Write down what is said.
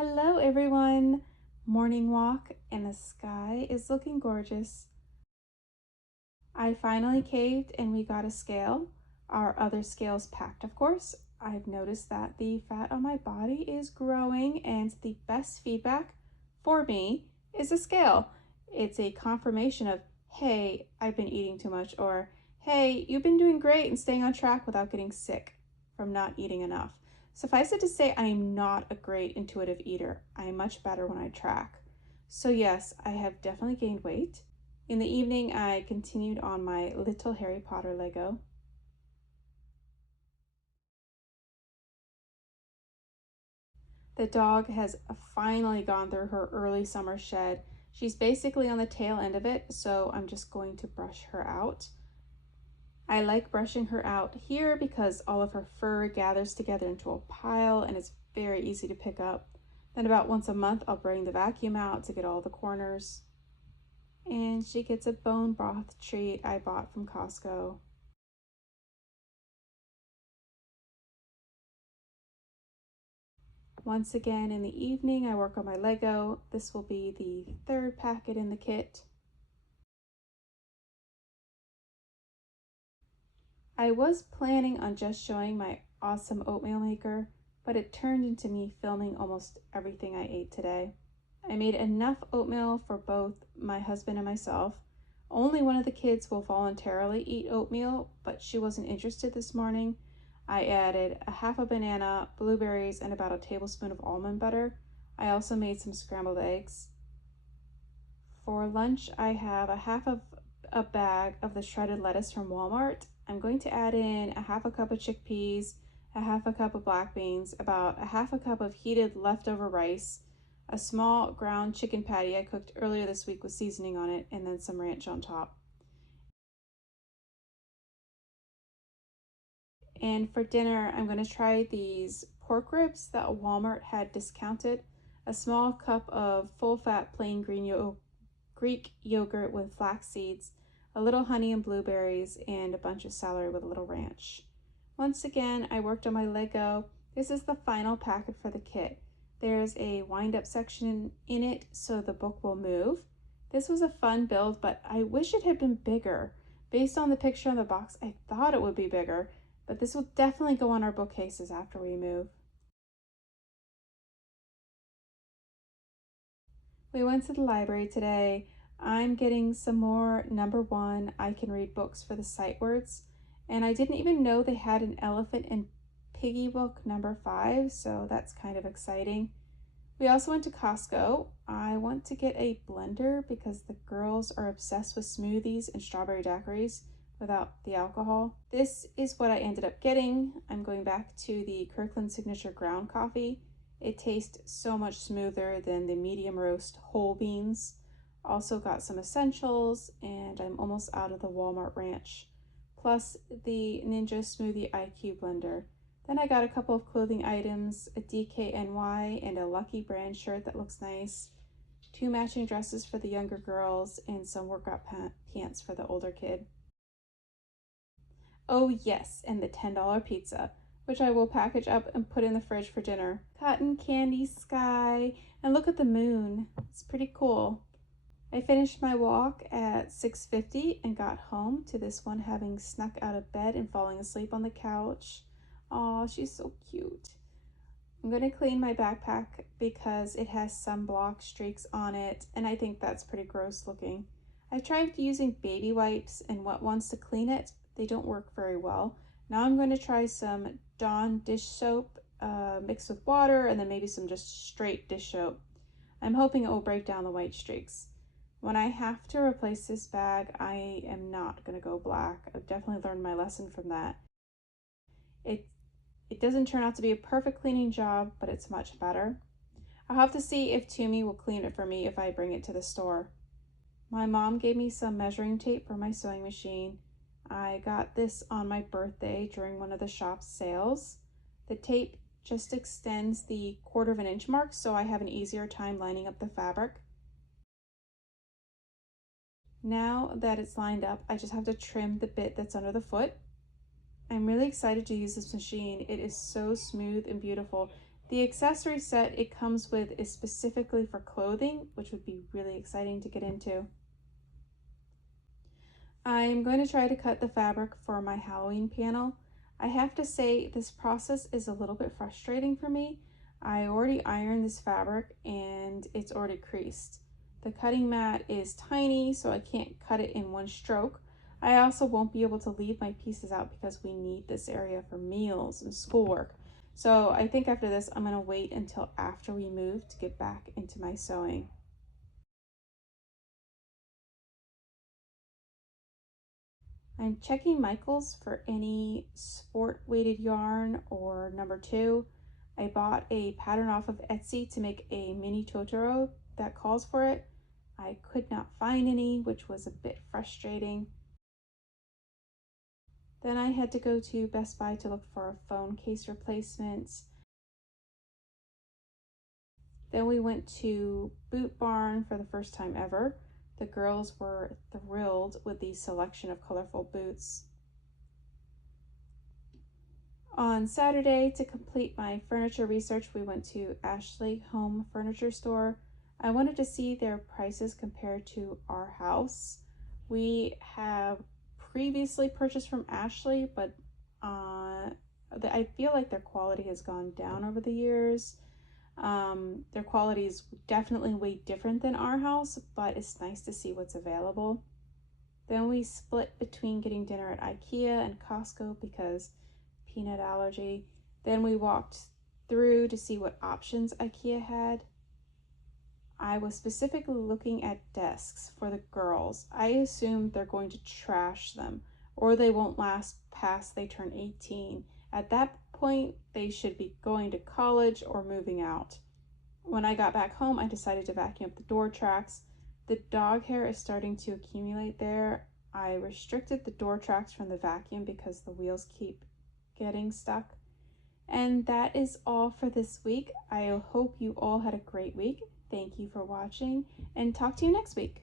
Hello everyone! Morning walk and the sky is looking gorgeous. I finally caved and we got a scale. Our other scales packed, of course. I've noticed that the fat on my body is growing, and the best feedback for me is a scale. It's a confirmation of, hey, I've been eating too much, or hey, you've been doing great and staying on track without getting sick from not eating enough. Suffice it to say, I am not a great intuitive eater. I am much better when I track. So yes, I have definitely gained weight. In the evening, I continued on my little Harry Potter Lego. The dog has finally gone through her early summer shed. She's basically on the tail end of it, so I'm just going to brush her out. I like brushing her out here because all of her fur gathers together into a pile and it's very easy to pick up. Then about once a month, I'll bring the vacuum out to get all the corners. And she gets a bone broth treat I bought from Costco. Once again in the evening, I work on my Lego. This will be the third packet in the kit. I was planning on just showing my awesome oatmeal maker, but it turned into me filming almost everything I ate today. I made enough oatmeal for both my husband and myself. Only one of the kids will voluntarily eat oatmeal, but she wasn't interested this morning. I added a half a banana, blueberries, and about a tablespoon of almond butter. I also made some scrambled eggs. For lunch, I have a half of a bag of the shredded lettuce from Walmart. I'm going to add in a half a cup of chickpeas, a half a cup of black beans, about a half a cup of heated leftover rice, a small ground chicken patty I cooked earlier this week with seasoning on it, and then some ranch on top. And for dinner, I'm going to try these pork ribs that Walmart had discounted, a small cup of full-fat plain Greek yogurt with flax seeds, a little honey and blueberries, and a bunch of celery with a little ranch. Once again, I worked on my Lego. This is the final packet for the kit. There's a wind-up section in it so the book will move. This was a fun build, but I wish it had been bigger. Based on the picture on the box, I thought it would be bigger, but this will definitely go on our bookcases after we move. We went to the library today. I'm getting some more number one I can read books for the sight words, and I didn't even know they had an elephant and piggy book number 5, so that's kind of exciting. We also went to Costco. I want to get a blender because the girls are obsessed with smoothies and strawberry daiquiris without the alcohol. This is what I ended up getting. I'm going back to the Kirkland Signature ground coffee. It tastes so much smoother than the medium roast whole beans. Also got some essentials, and I'm almost out of the Walmart ranch. Plus the Ninja Smoothie IQ blender. Then I got a couple of clothing items, a DKNY and a Lucky brand shirt that looks nice, 2 matching dresses for the younger girls, and some workout pants for the older kid. Oh yes, and the $10 pizza, which I will package up and put in the fridge for dinner. Cotton candy sky, and look at the moon. It's pretty cool. I finished my walk at 6:50 and got home to this one having snuck out of bed and falling asleep on the couch. Aw, she's so cute. I'm going to clean my backpack because it has sunblock streaks on it, and I think that's pretty gross looking. I tried using baby wipes and wet ones to clean it. They don't work very well. Now I'm going to try some Dawn dish soap mixed with water and then maybe some just straight dish soap. I'm hoping it will break down the white streaks. When I have to replace this bag, I am not going to go black. I've definitely learned my lesson from that. It doesn't turn out to be a perfect cleaning job, but it's much better. I'll have to see if Toomey will clean it for me if I bring it to the store. My mom gave me some measuring tape for my sewing machine. I got this on my birthday during one of the shop's sales. The tape just extends the 1/4 inch mark, so I have an easier time lining up the fabric. Now that it's lined up, I just have to trim the bit that's under the foot. I'm really excited to use this machine. It is so smooth and beautiful. The accessory set it comes with is specifically for clothing, which would be really exciting to get into. I'm going to try to cut the fabric for my Halloween panel. I have to say this process is a little bit frustrating for me. I already ironed this fabric and it's already creased. The cutting mat is tiny, so I can't cut it in one stroke. I also won't be able to leave my pieces out because we need this area for meals and schoolwork. So I think after this, I'm gonna wait until after we move to get back into my sewing. I'm checking Michael's for any sport weighted yarn or number two. I bought a pattern off of Etsy to make a mini Totoro that calls for it. I could not find any, which was a bit frustrating. Then I had to go to Best Buy to look for phone case replacements. Then we went to Boot Barn for the first time ever. The girls were thrilled with the selection of colorful boots. On Saturday, to complete my furniture research, we went to Ashley Home Furniture Store. I wanted to see their prices compared to our house. We have previously purchased from Ashley, but I feel like their quality has gone down over the years. Their quality is definitely way different than our house, but it's nice to see what's available. Then we split between getting dinner at IKEA and Costco because peanut allergy. Then we walked through to see what options IKEA had. I was specifically looking at desks for the girls. I assume they're going to trash them or they won't last past they turn 18. At that point, they should be going to college or moving out. When I got back home, I decided to vacuum up the door tracks. The dog hair is starting to accumulate there. I restricted the door tracks from the vacuum because the wheels keep getting stuck. And that is all for this week. I hope you all had a great week. Thank you for watching and talk to you next week.